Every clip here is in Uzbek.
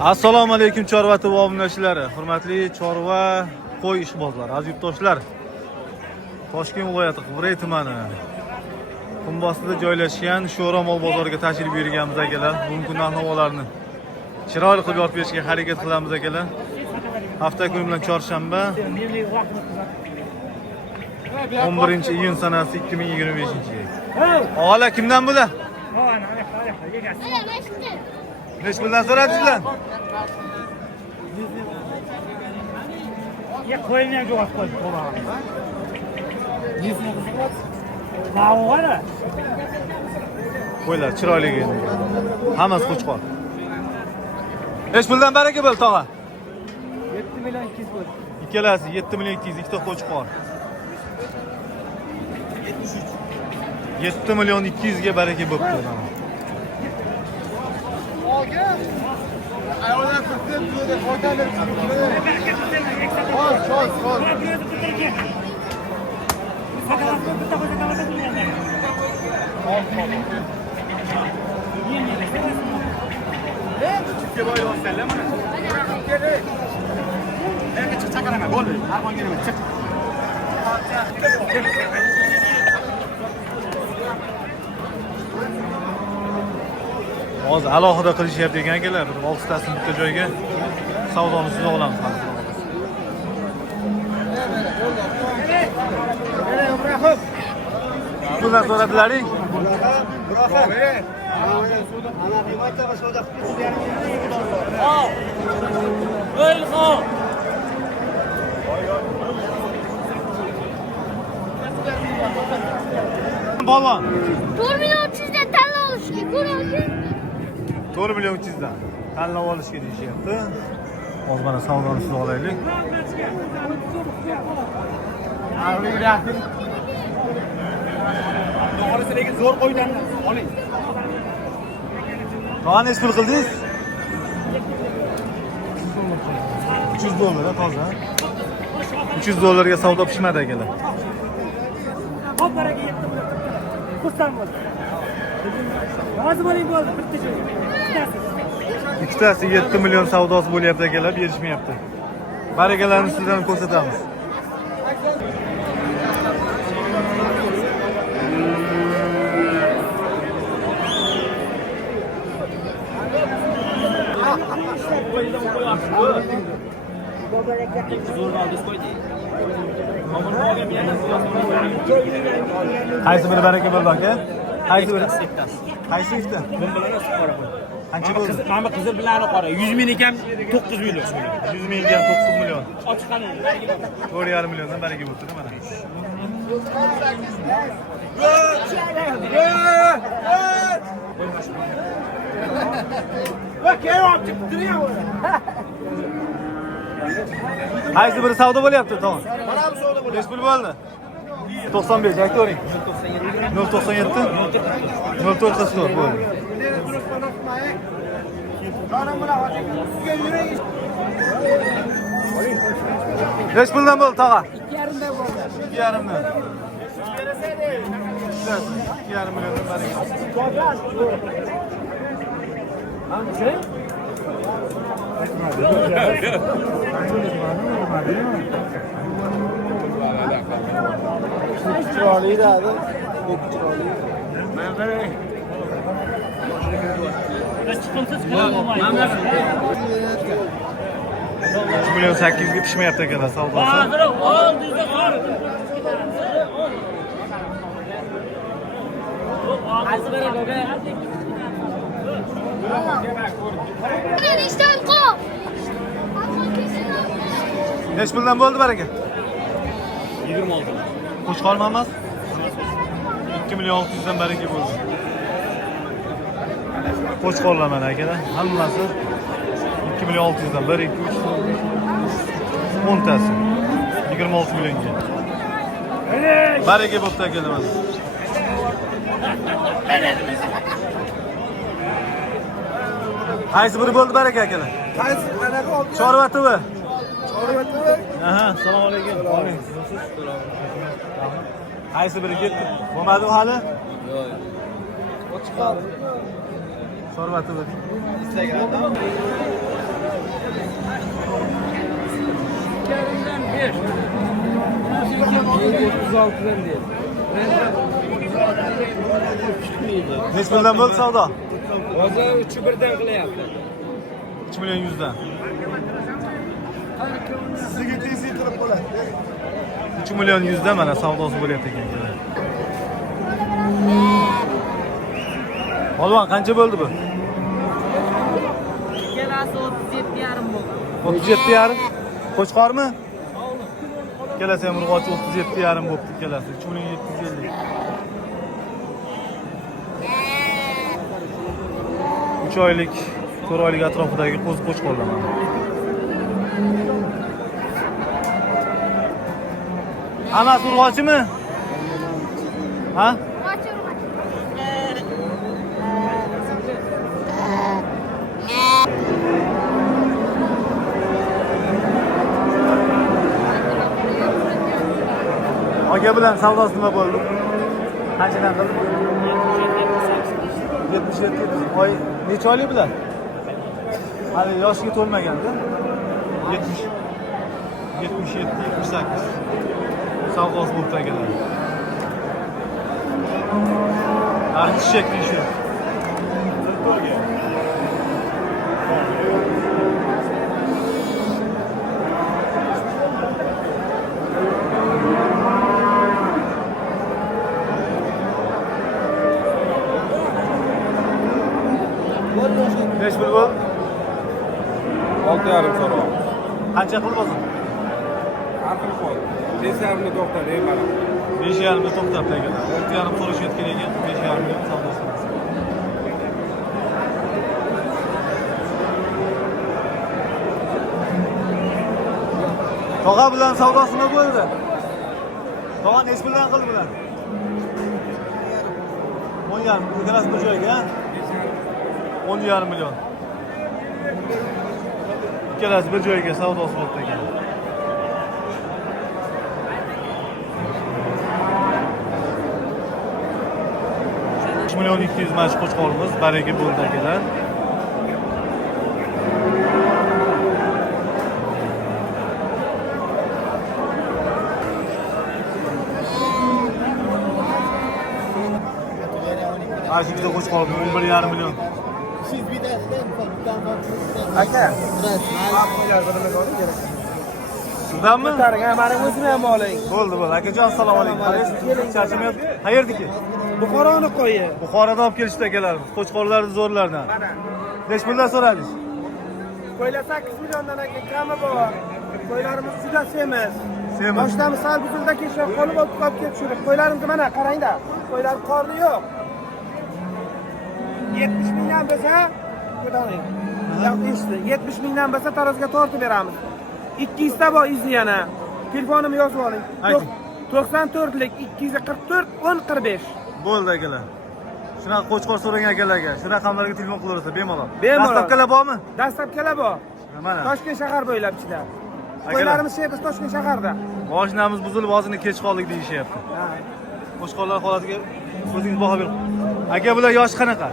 Assalomu alaykum chorva obunachilari, hurmatli chorva qo'y ishbozlari, aziz yurtdoshlar. Toshkent viloyati Qibray tumani Qumbosida joylashgan Sho'ro mol bozoriga tashrif buyurganmiz akalar. Bugungi kun ahvollarini chiroyli qilib yorib berishga harakat qilamiz akalar. Hafta kuni bilan chorshanba 11-iyun sanasi 2025-yil. Og'alar kimdan bular? Neç bundan sonra sizden? Ya koyunlar çok koy. Daha var mı? Koylar chiroyli ekan. Hammasi qo'chqor. Neç bundan baraka bo'l tog'a? 7 milyon 200 koy. Ikkalasi 7 milyon 200 ikkita qo'chqor. 7 milyon 200 ga baraka bo'pti. Ayollar tutib böyle foydalanır. Xo'sh. Hozir alohida qilishyapti ekan akalar. 6 tasini bitta joyga savdoni siz olamiz. Bundan so'radilaring? Balon. 4 milyon 300'den tanla oluştu. 4 milyon 300'dan tanlab olishga deyishyapti. Hozir mana savdoni siz olaylik. Orasiga zo'r qo'ydan oling. Qani necha pul qildingiz? 300 dollar toza. 300 dollarga savdo pishmadi akalar. Hop baraga yetdi. Xursand bo'ldim. Rozi bo'ling bo'ldi bitta joy. Ikkitasi 7 million savdosi bo'lyapti akalar, berishmayapti. Barakalarni sizlarga ko'rsatamiz. Qaysi biri baraka bo'ldi aka? Qaysi biri? Qaysi ikkita? Men bilan qora qo'y. Qancha bo'ldi? Mana qizil bilan qora. 100 ming ekan 9 million. 100 ming ekan 9 million. Ochiqqani. 4,5 milliondan baraka bo'ldi mana. Qaysi biri savdo bo'lyapti, to'g'ri? Mana bu savdo bo'ladi. Necha pul bo'ldi? 95 aytavering. 097 044 bo'ldi. Necha puldan bo'ldi, tog'a? 2,5 bo'ldi. 2,5dan. 2,5 milliondan baraka. Chiroyli dedi. Chiroyli. Chiqimsiz qilib bo'lmaydi. 3 million 800 ga pishmayapti akalar savdosi. Hozir oldingizda qor. Qaysi biri go'ga? Ben işten kov. Necha puldan bo'ldi baraka? 20 oldu. Qo'chqor emas? 2 million 600 dan baraka bo'ldi. Qo'chqorlar mana akalar, hammasi 2 million 600 dan 1 2 3 10 tasi 26 millionga. Baraka bo'pti akalar mana. Qaysi biri bo'ldi baraka akalar? Qaysi anaqa oldi? Chorvatovi. Chorvatovi. Aha, assalomu alaykum. Qaysi biri ketdi? Bo'lmadimi hali? Yo'q. Ochiq qoldi. Chorvatovi. 36'dan değil. Neç puldan bo'ldi savdo? Hozir 3'ü birden qilyapti. 3 million 100 dan. Sizga tezliktirib bo'ladi. 3 million 100 dan mana savdosi bo'lyapti ekan. Polvon qancha bo'ldi bu? Ikkalasi 37,5 bo'ldi. 37,5. Qo'chqormi? Ikkalasi ham urg'ochi 37,5 bo'pti ikkalasi. 3750. 3 oylik, 4 oylik atrofidagi qo'z qo'chqorlar. Hammasi urg'ochimi? Ha? Aka bilan savdosi nima bo'ldi? Qanchadan qildi? 77. Oy necha oylik bilan? Hali yoshiga to'lmaganda. 70. 77, 78. Savdosi bo'ldi akalar. Artishak deyshi. Neç pul bo'ldi? 6,5 so'rayapti. Qancha qildi o'zi? Aql qoldi. 5,5 to'xtadi, mana. 5,5 da to'xtabdi akalar. 6,5 so'rashayotgan ekan, 5,5 million savdosi. Tog'a bilan savdosi nima bo'ldi? Tog'a necha puldan qildi bular? 10,5. Ikkalasi bir joyga, ha? 10,5 million. Ikkalasi bir joyga savdosi bo'ldi ekan. Million 200 mana shu qo'chqorimiz baraka bo'ldi akalar. Mana shu bitta qo'chqor 11,5 million. Aka. Sizdanmi? Mani o'zim ham oling. Bo'ldi. Akajon assalomu alaykum. Charchamayapti. Qayerdiki? Buxoroni qo'yi. Buxorodan olib kelishdi akalar. Qo'chqorlarni zo'rlardan. Mana. Necha puldan so'radingiz? Qo'ylar 8 milliondan aka kami bor. Qo'ylarimiz juda semiz. Semiz. Boshdan sal buzilda kechib qolib olib kelib tushirib. Qo'ylarimiz mana qarangda. Qo'ylar qorni yo'q. 70 mingdan bo'lsa, ko'taring. Yaxshi, 70 mingdan bo'lsa tarozga tortib beramiz. 200 ta bor izi yana. Telefonimni yozib oling. 94lik 244 1045. Bo'ldi akalar. Shunaqa qo'chqor so'ragan akalarga shu raqamlarga telefon qilaversa bemalol. Bemalol. Dastlabkilar bormi? Dastlabkilar bor. Mana. Toshkent shahar bo'ylab ichida. Qo'ylarimiz shu yerda Toshkent shaharda. Mashinamiz buzilib, ozgina kech qoldik deyishyapti. Qo'chqorlar holatiga o'zingiz baho bering. Aka bular yoshi qanaqa?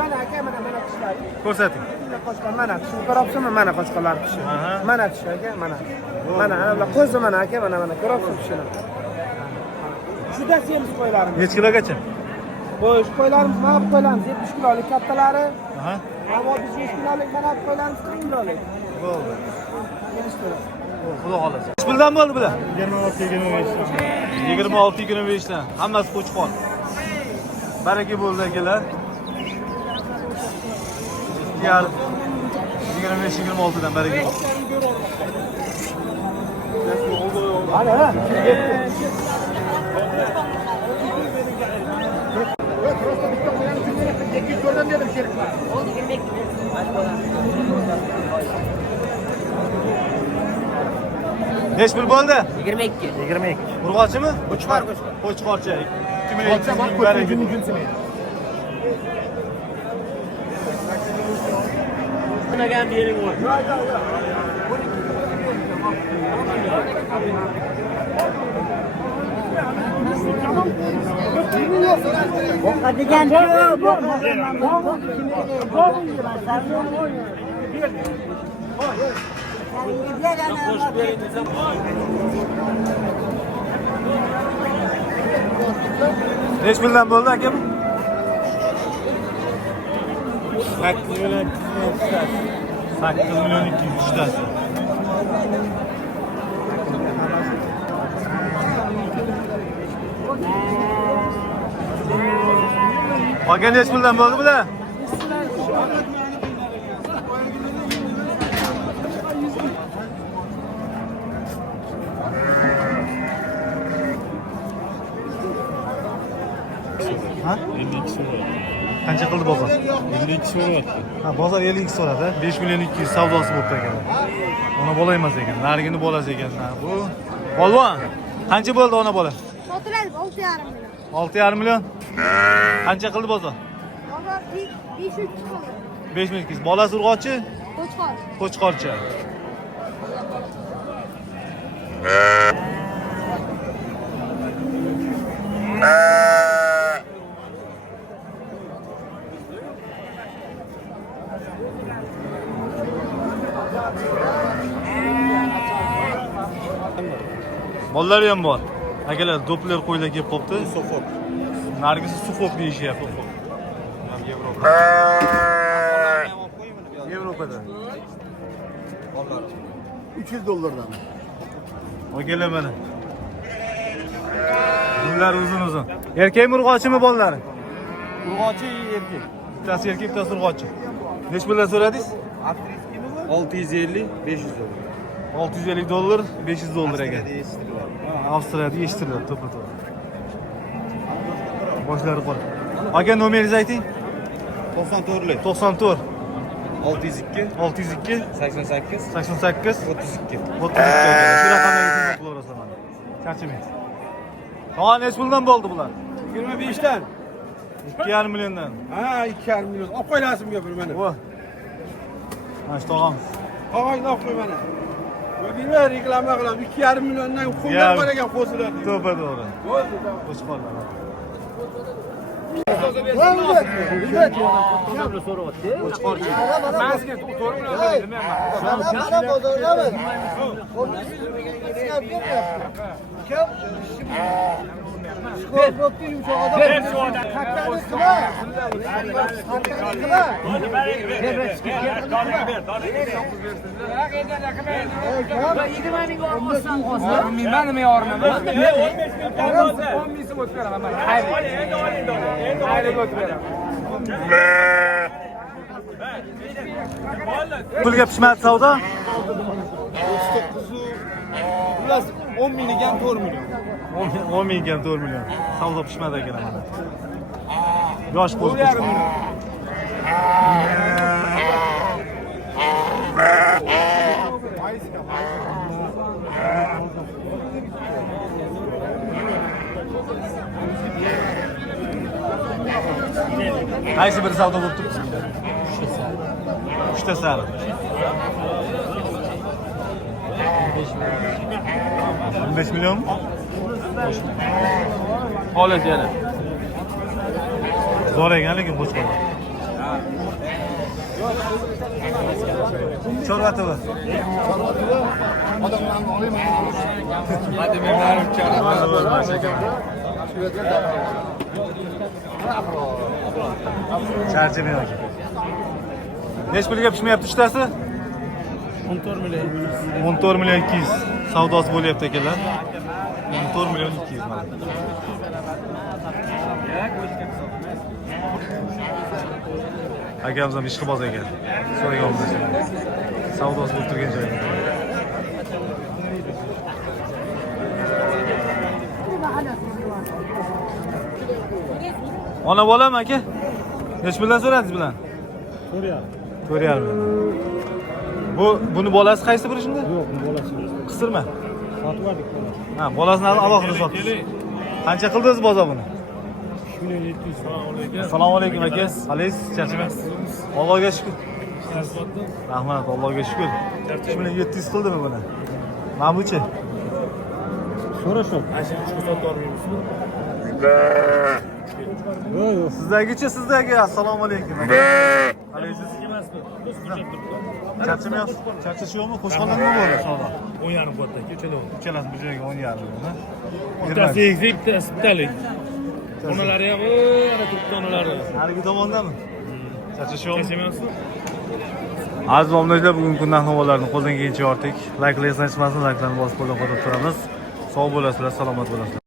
Mana aka mana tishlar. Ko'rsating. Qo'chqor mana tushib ko'ryapsizmi? Mana qo'chqorlar tushi. Aha. Mana tushi aka, mana. Mana ular qo'zi mana aka, mana ko'ryapsiz tushini. Juda semiz qo'ylarimiz. Necha kilogacha? Bo'sh qo'ylarimiz mana bu qo'ylarimiz 70 kilolik kattalari. Aha. Ammo 5 kilolik mana bu qo'ylarimiz 40 kilolik. Bo'ldi. 70 kilo. Xudo xolasa. Necha puldan bo'ldi bular? 26-25 dan. Hammasi qo'chqor. Baraka bo'ldi akalar. 25-26 dan baraka. Ana. Neç pul bo'ldi? 22. 22. Urg'ochimi? Qo'chqor. Qo'chqorcha. 2 million baraka. Bunagan bering bor. Boqadigan Neç million bo'ldi aka? 8 million 8 million 200 tasi. Aka neç million bo'ldi bular? Ha? 52 so'rayapti. Qancha qildi bozor? 52 so'rayapti. Ha, bozor 52 so'radi. 5 million 200 savdosi bo'libdi ekan. Ona bola emas ekan. Narigini bolasi ekan. Bu polvon. Qancha bo'ldi ona bola? Sotiladi 6,5 million. 6,5 million. Qancha qildi bozor? Bozor 500 chiqadi. 5 million 200. Bolasi urg'ochi? Qo'chqor. Qo'chqorcha. Bolalar ham bor. Akalar, do'plar qo'ylar kelib qopti. Sufok. Nargisi sufok deyishyapti. Yevropada. $300. Akalar mana. Bunlar uzun. Erkakmi urg'ochimi bolalari? Urg'ochi erkak. Bittasi erkak, bittasi urg'ochi. Nech puldan so'radingiz? 650, $500. $650, $500 ekan. Avstriyada yetishtiriladi to'ppa-to'p. Boshlari qora. Aka, nomeringizni ayting. 94lik. 94 602, 602 88, 88 32. 32 aka. Shu raqamga telefon qilaverasizlar mana. Charchamang. Ha, nech puldan bo'ldi bular? 25 dan. 2,5 milliondan. Ha, 2,5 million. Olib qo'ylasizmi bir mana. Vo. Mana shu tog'amiz. Og'ayni olib qo'y mana. Bilmay reklama qilamiz. 2,5 milliondan qo'llar bor ekan qo'shilar. To'g'ri. Qo'shqorlar. Pulga pishmadi savdo? 10 mingdan 4 million. 10 mingdan 4 million. Savdo pishmadi ekan mana. Yosh qo'zi. Qaysi bir savdo bo'lib turibdi? 3 ta sari. 15 million. Xolos yana. Zo'r ekan lekin qo'chqorlar. Chorvatovi. Odamlarni olayman. Hadi men narim Charchamayman aka. Nech pulga pishmayapti uchtasi? 14 million. 14 million 200 savdosi bo'lyapti akalar. 14 million 200 mana. Akamiz ham ishqiboz ekan. So'raganmiz. Savdosi bo'lib turgan joyi. Ona bolam aka? Nech puldan so'radingiz bilan? 4,5 million. Buni bolasi qaysi biri shunda? Yo'q, bu bolasi. Qisirma. Sotib oldik. Ha, bolasini alohida sotdingiz. Qancha qildingiz bozor buni? 3,700. Assalomu alaykum aka. Qalaysiz? Charchamaysiz? Allohga shukr. Rahmat, Allohga shukr. 3700 qildimi buni? Ma'muchi. So'rashim. Yo'q. Sizdagichi, sizdagi. Assalomu alaykum. Qalaysiz? Charchamayapsiz? Charchash yo'qmi? Qo'shqo'llanma bor savdo. 10,5 qo'ydi. Uchala. Ikkalasi bir joyga 10,5 ha. Bittasi egizak, bittasi bittalik. Onalari ham, ana turibdi onalari. Narigi tomondami? Charchash yo'qmi? Charchamayapsiz? Aziz obunachilar, bugungi kun narx-navolarni qo'ldan kelgancha ortdik. Like qilsangiz, like'larni bosib qo'llab turamiz. Sog' bo'lasizlar, salomat bo'lasizlar.